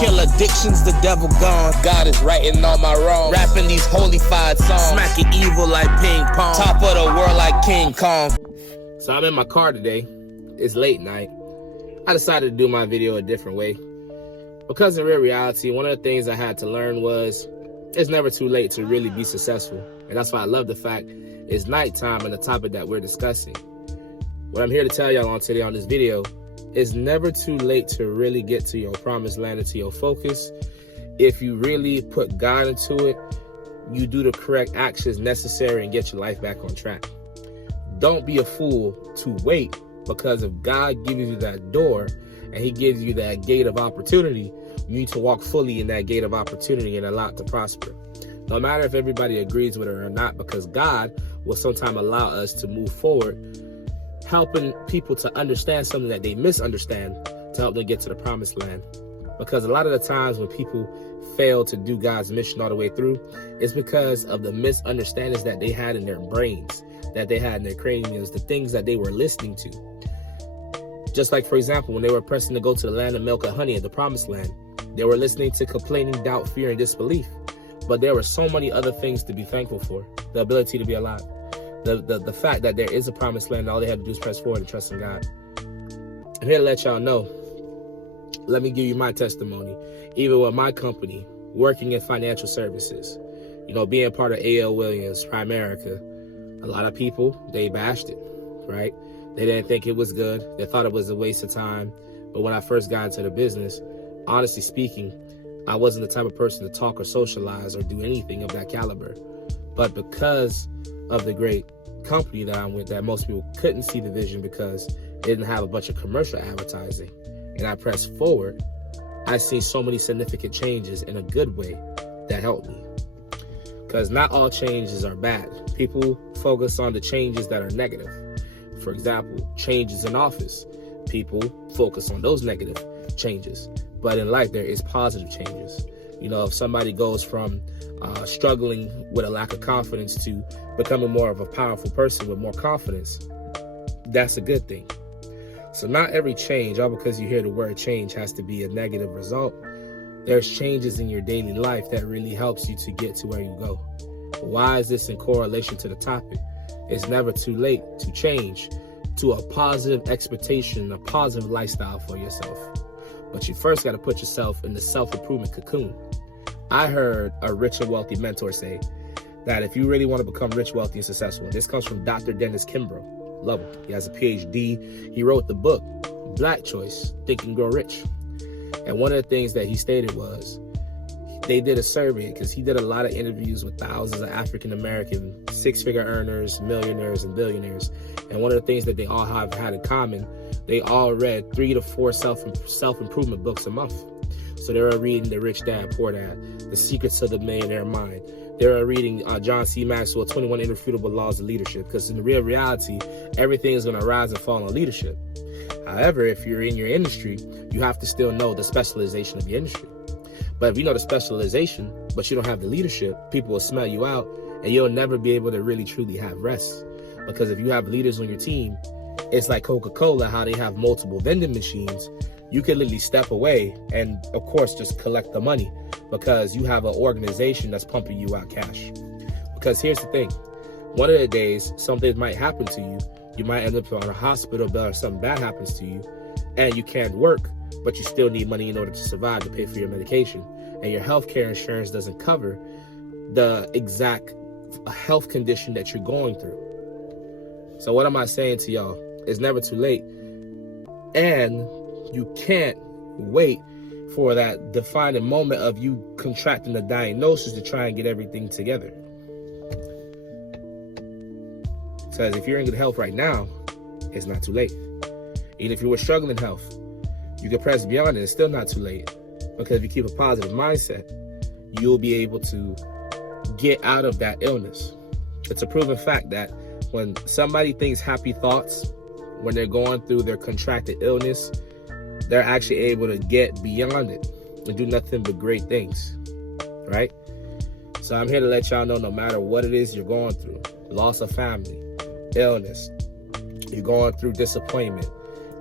Kill addictions, the devil gone. God is righting all my wrongs. Rapping these holy-fied songs. Smacking evil like ping pong. Top of the world like King Kong. So I'm in my car today. It's late night. I decided to do my video a different way. Because in real reality, one of the things I had to learn was it's never too late to really be successful. And that's why I love the fact it's nighttime and the topic that we're discussing. What I'm here to tell y'all on today on this video is never too late to really get to your promised land and to your focus. If you really put God into it, you do the correct actions necessary and get your life back on track. Don't be a fool to wait, because if God gives you that door and he gives you that gate of opportunity, you need to walk fully in that gate of opportunity and allow it to prosper. No matter if everybody agrees with it or not, because God will sometimes allow us to move forward, helping people to understand something that they misunderstand to help them get to the promised land. Because a lot of the times when people fail to do God's mission all the way through, it's because of the misunderstandings that they had in their brains, that they had in their craniums, the things that they were listening to. Just like, for example, when they were pressing to go to the land of milk and honey at the promised land, they were listening to complaining, doubt, fear, and disbelief. But there were so many other things to be thankful for. The ability to be alive. The fact that there is a promised land, all they had to do is press forward and trust in God. I'm here to let y'all know. Let me give you my testimony. Even with my company, working in financial services, being part of A.L. Williams, Primerica, a lot of people, they bashed it, right? They didn't think it was good. They thought it was a waste of time. But when I first got into the business, honestly speaking, I wasn't the type of person to talk or socialize or do anything of that caliber. But because of the great company that I'm with, that most people couldn't see the vision because it didn't have a bunch of commercial advertising, and I pressed forward, I see so many significant changes in a good way that helped me. Because not all changes are bad. People focus on the changes that are negative. For example, changes in office. People focus on those negative changes. But in life, there is positive changes. If somebody goes from struggling with a lack of confidence to becoming more of a powerful person with more confidence, that's a good thing. So not every change, all because you hear the word change, has to be a negative result. There's changes in your daily life that really helps you to get to where you go. Why is this in correlation to the topic? It's never too late to change to a positive expectation, a positive lifestyle for yourself. But you first got to put yourself in the self-improvement cocoon. I heard a rich and wealthy mentor say that if you really want to become rich, wealthy, and successful, and this comes from Dr. Dennis Kimbrough. Love him. He has a PhD. He wrote the book, Black Choice, Think and Grow Rich. And one of the things that he stated was, they did a survey, because he did a lot of interviews with thousands of African-American six-figure earners, millionaires, and billionaires. And one of the things that they all have had in common, they all read 3 to 4 self-improvement books a month. So they were reading The Rich Dad, Poor Dad, The Secrets of the Millionaire Mind. They were reading John C. Maxwell, 21 Irrefutable Laws of Leadership, because in the real reality, everything is going to rise and fall on leadership. However, if you're in your industry, you have to still know the specialization of your industry. But if you know the specialization, but you don't have the leadership, people will smell you out, and you'll never be able to really truly have rest. Because if you have leaders on your team, it's like Coca-Cola, how they have multiple vending machines. You can literally step away and, of course, just collect the money because you have an organization that's pumping you out cash. Because here's the thing. One of the days, something might happen to you. You might end up on a hospital bed or something bad happens to you, and you can't work, but you still need money in order to survive, to pay for your medication. And your healthcare insurance doesn't cover the exact health condition that you're going through. So what am I saying to y'all? It's never too late. And you can't wait for that defining moment of you contracting a diagnosis to try and get everything together. Because if you're in good health right now, it's not too late. Even if you were struggling in health, you can press beyond it. It's still not too late. Because if you keep a positive mindset, you'll be able to get out of that illness. It's a proven fact that when somebody thinks happy thoughts, when they're going through their contracted illness, they're actually able to get beyond it and do nothing but great things, right? So I'm here to let y'all know, no matter what it is you're going through, loss of family, illness, you're going through disappointment,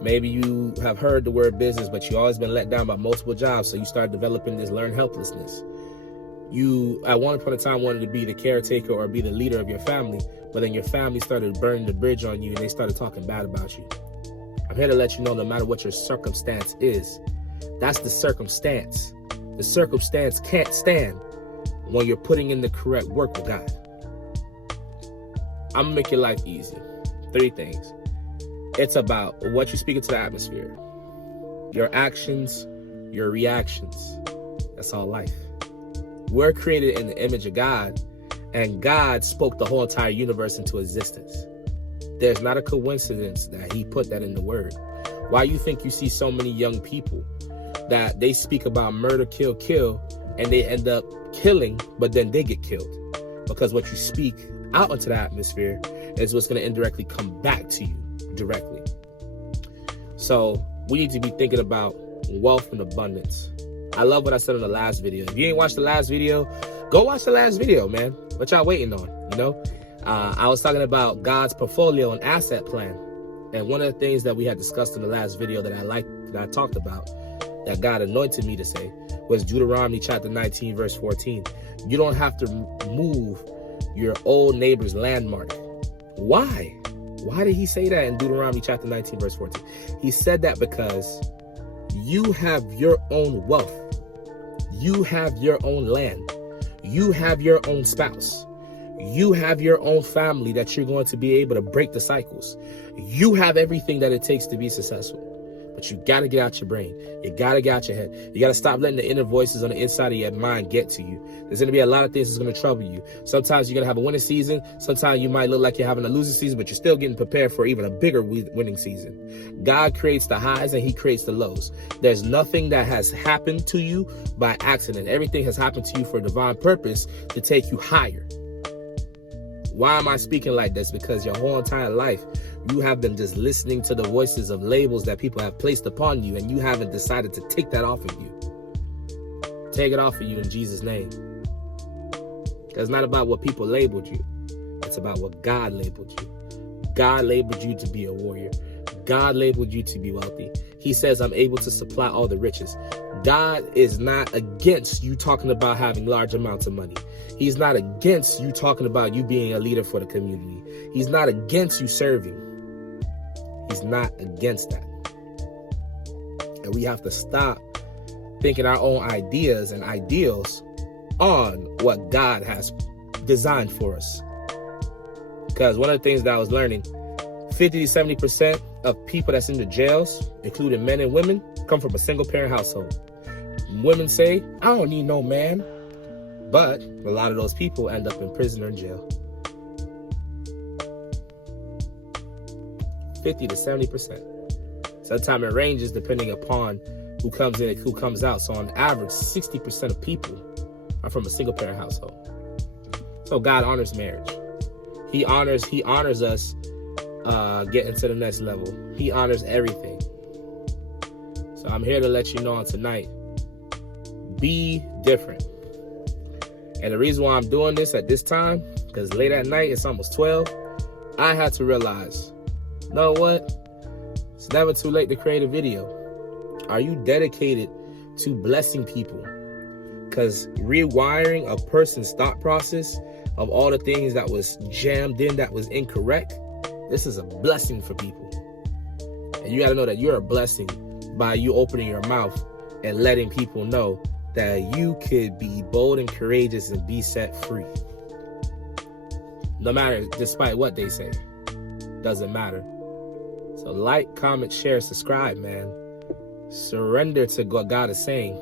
Maybe you have heard the word business, but you've always been let down by multiple jobs, so you start developing this learned helplessness. You, at one point in time, wanted to be the caretaker or be the leader of your family, but then your family started burning the bridge on you and they started talking bad about you. I'm here to let you know, no matter what your circumstance is, that's the circumstance. The circumstance can't stand when you're putting in the correct work with God. I'm gonna make your life easy. 3 things. It's about what you speak into the atmosphere, your actions, your reactions. That's all life. We're created in the image of God, and God spoke the whole entire universe into existence. There's not a coincidence that he put that in the word. Why you think you see so many young people that they speak about murder, kill, and they end up killing, but then they get killed? Because what you speak out into the atmosphere is what's going to indirectly come back to you directly. So we need to be thinking about wealth and abundance. I love what I said in the last video. If you ain't watched the last video, go watch the last video, man. What y'all waiting on, you know? I was talking about God's portfolio and asset plan. And one of the things that we had discussed in the last video that I talked about, that God anointed me to say, was Deuteronomy chapter 19, verse 14. You don't have to move your old neighbor's landmark. Why? Why did he say that in Deuteronomy chapter 19, verse 14? He said that because you have your own wealth. You have your own land. You have your own spouse. You have your own family that you're going to be able to break the cycles. You have everything that it takes to be successful. But you got to get out your brain. You got to get out your head. You got to stop letting the inner voices on the inside of your mind get to you. There's going to be a lot of things that's going to trouble you. Sometimes you're going to have a winning season. Sometimes you might look like you're having a losing season, but you're still getting prepared for even a bigger winning season. God creates the highs and he creates the lows. There's nothing that has happened to you by accident. Everything has happened to you for a divine purpose to take you higher. Why am I speaking like this? Because your whole entire life, you have been just listening to the voices of labels that people have placed upon you, and you haven't decided to take that off of you. Take it off of you in Jesus' name. It's not about what people labeled you. It's about what God labeled you. God labeled you to be a warrior. God labeled you to be wealthy. He says, I'm able to supply all the riches. God is not against you talking about having large amounts of money. He's not against you talking about you being a leader for the community. He's not against you serving. He's not against that. And we have to stop thinking our own ideas and ideals on what God has designed for us. Because one of the things that I was learning, 50 to 70% of people that's in the jails, including men and women, come from a single parent household. Women say, I don't need no man. But a lot of those people end up in prison or in jail. 50 to 70%. Sometimes it ranges depending upon who comes in and who comes out. So on average, 60% of people are from a single parent household. So God honors marriage. He honors us getting to the next level. He honors everything. So I'm here to let you know on tonight, be different. And the reason why I'm doing this at this time, because late at night, it's almost 12, I had to realize, you know what? It's never too late to create a video. Are you dedicated to blessing people? Because rewiring a person's thought process of all the things that was jammed in that was incorrect, this is a blessing for people. And you got to know that you're a blessing by you opening your mouth and letting people know that you could be bold and courageous and be set free. No matter, despite what they say. Doesn't matter. So like, comment, share, subscribe, man. Surrender to what God is saying.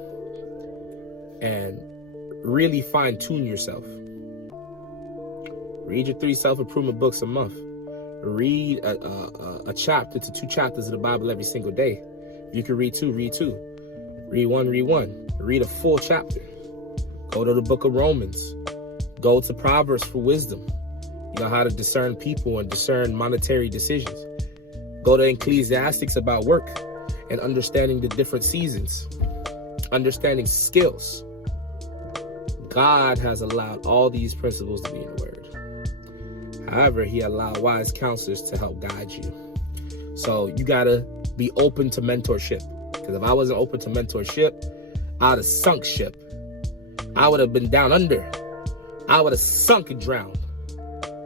And really fine-tune yourself. Read your 3 self-improvement books a month. Read a chapter to 2 chapters of the Bible every single day. If you can read 2, read 2. Read 1, read 1. Read a full chapter. Go to the book of Romans. Go to Proverbs for wisdom. You know how to discern people and discern monetary decisions. Go to Ecclesiastics about work and understanding the different seasons. Understanding skills. God has allowed all these principles to be in the Word. However, He allowed wise counselors to help guide you. So you gotta be open to mentorship. Because if I wasn't open to mentorship, I would have sunk ship. I would have been down under. I would have sunk and drowned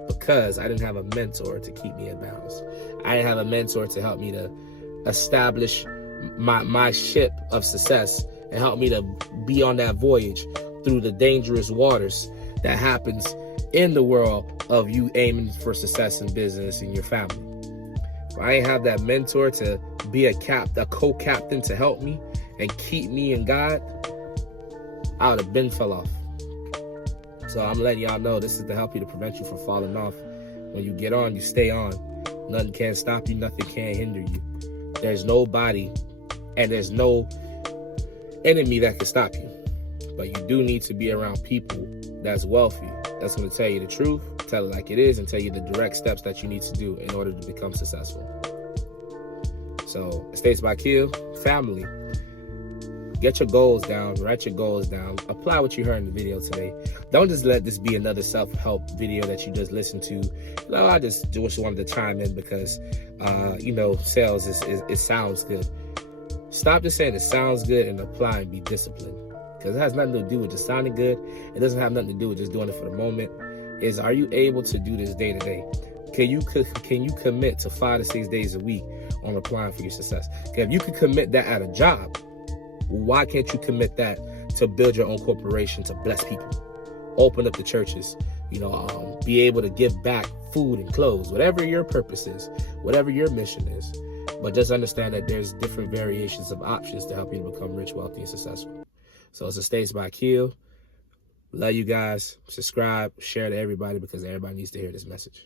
because I didn't have a mentor to keep me in balance. I didn't have a mentor to help me to establish my ship of success and help me to be on that voyage through the dangerous waters that happens in the world of you aiming for success in business and your family. If I ain't have that mentor to be a co-captain to help me and keep me in God, I would have been fell off. So I'm letting y'all know this is to help you to prevent you from falling off. When you get on, you stay on. Nothing can stop you. Nothing can hinder you. There's nobody and there's no enemy that can stop you. But you do need to be around people that's wealthy, that's going to tell you the truth, tell it like it is, and tell you the direct steps that you need to do in order to become successful. So, Estates by Kill, family, get your goals down, write your goals down, apply what you heard in the video today. Don't just let this be another self-help video that you just listened to. No, I just wanted to chime in because, sales, it sounds good. Stop just saying it sounds good and apply and be disciplined. Because it has nothing to do with just sounding good. It doesn't have nothing to do with just doing it for the moment. Are you able to do this day to day? Can you commit to 5 to 6 days a week on applying for your success? Okay, if you can commit that at a job, why can't you commit that to build your own corporation, to bless people, open up the churches, be able to give back food and clothes, whatever your purpose is, whatever your mission is. But just understand that there's different variations of options to help you to become rich, wealthy, and successful. So it's Estates by Kill. Love you guys. Subscribe, share to everybody because everybody needs to hear this message.